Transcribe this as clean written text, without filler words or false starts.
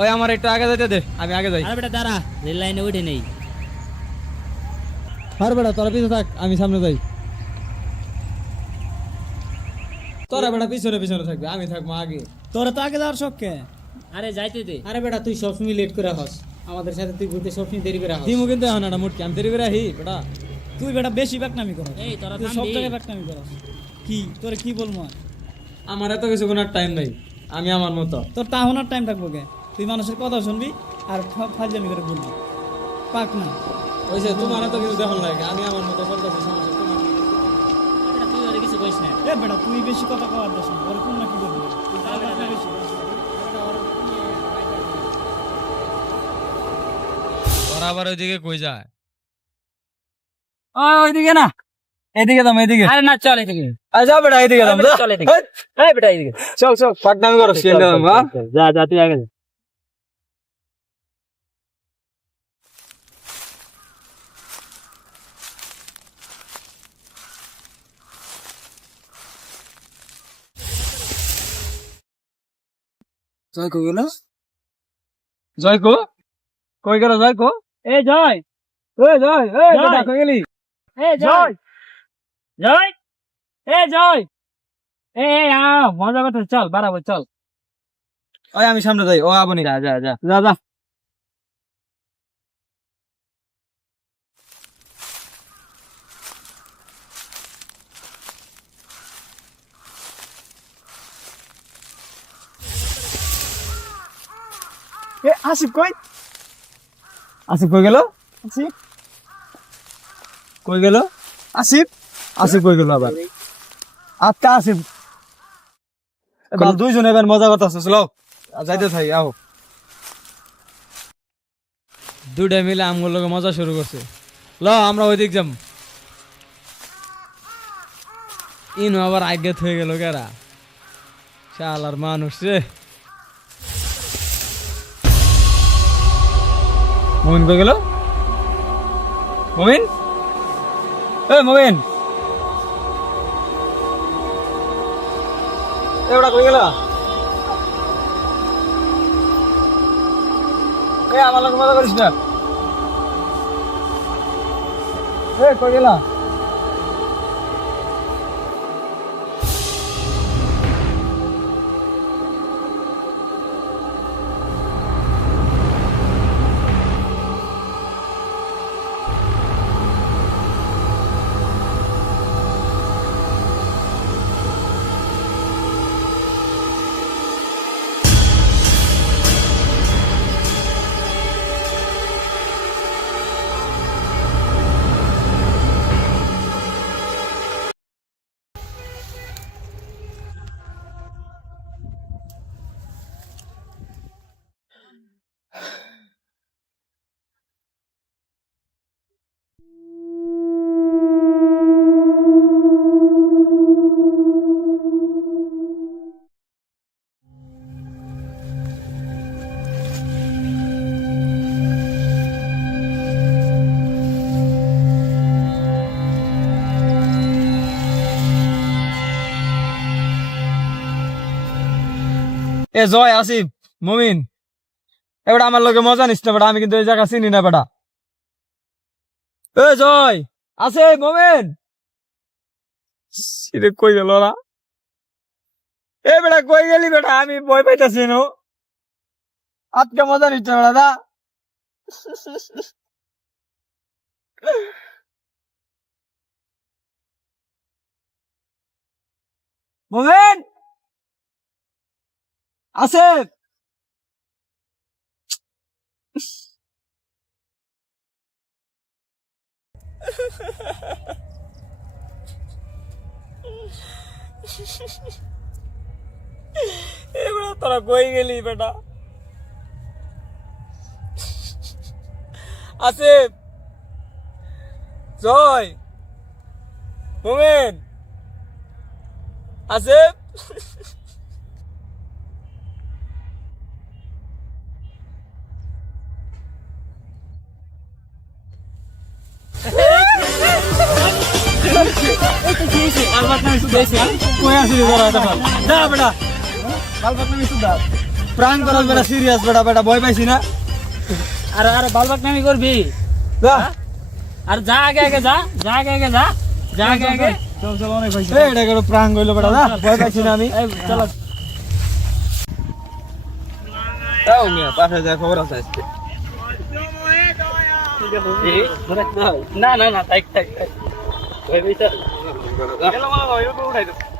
ওই আমার একটু আগে যাইতে দে, আমি আগে যাই। আরে বেটা দাঁড়া, রেল লাইনে উঠে নেই। আর বেটা তোরা পিছনে থাক, আমি সামনে যাই। তোরা বেটা পিছনে পিছনে থাকবে, আমি থাকবো আগে। তোরা তো আগে যাওয়ার শখ কে? আরে যাইতে দে। আরে বেটা তুই সবসময় লেট করে হস, আমাদের সাথে তুই ঘুরতে সবসময় দেরি করে হস। দিমু কিন্তু এখন একটা মুটকি, আমি দেরি করে আহি বেটা। তুই বেটা বেশি ব্যাকনামি করস। এই তোরা তুই সব থামবি? জায়গায় ব্যাকনামি করস। কি তোরে কি বলবো আর? আমার এত কিছু কোনো টাইম নাই, আমি আমার মতো। তোর তাহনার টাইম থাকবো কে? তুই মানুষের কথা শুনবি আর ফাজলামি করে বলবি, পাক না। ওই যে তোমার এত কিছু দেখুন লাগে, আমি আমার মতো চলতেছি, সমস্যা তোমার কি? বেটা তুই আর কিছু কইস না। এ বেটা তুই বেশি কথা কওয়ার দেশ না, ওর কোন না কি করবি? তুই তাহলে বেশি ওরা আবার ওইদিকে কই যায়? ওইদিকে না, এদিকে দাম, এদিকে। আরে না চল এদিকে। আরে যা বেটা এইদিকে দাম, চল এদিকে। এই বেটা এদিকে। চল চল, পাকনামি করো সিএনডি দাম। যা যা তুই আগে যা। জয় কই গেল? জয় কো কই গেল? জয় কো? এই জয়, ওই জয়, এই জয়। বেটা কই গেলি? এই জয়, জয়, এই জয়, এই মজা করতে চল, বাড়াবো চল। ওই আমি সামনে যাই, ও আবনি। যা যা যা যা যা। আসিফ কই? আসিফ কই গেল? আসিফ কই গেল? আসিফ আসিফ কই গেল আবার? আচ্ছা আসিফ দুইজন এবার মজা করতেছে, চলো যাইতে থাকি। আও দুইটা মিলে আমগুলো মজা শুরু করছে। ল আমরা ওই দিক যাম। ইনো আবার আজ্ঞাত হয়ে গেল কেরা, শালার মানুষ রে। মমিন কই গেল? মমিন, এ মমিন, এবারে কই গেল? এ আমার লগে মজা করিস না। এ কই গেল? এ জয়, আসিফ, মমিন, এবার আমার লগে মজা নিস না বেটা, আমি কিন্তু এই জায়গা চিনি না বেটা। এ জয়, আছে মমিন, কই গেল ওরা? এ বেটা কই গেলি বেটা? আমি ভয় পাইতাছি নো, আজকে মজা নিস না বেটা। মমিন আছে? এগুলো তোরা কই গেলি বেটা? আসিফ, জয়, মোমেন, আসিফ। কই আসিলি তোরা? এটা বল, যা বেটা, কাল বাদ নামি সুদা। প্রাণ করার বেটা সিরিয়াস বেটা বেটা ভয় পাইছি না আর আর বালবাক নামি করবি যা আর যা আগে আগে যা যা আগে আগে যা যা আগে আগে চল চল অনেক হইছে এই এটা করে প্রাণ কইলো বেটা না ভয় পাইছি না আমি এই চলো তাও মিয়া পাশে যা খবর আছে আজকে না না না তাই তাই ওই বেটা গেল মালা উঠাই দাও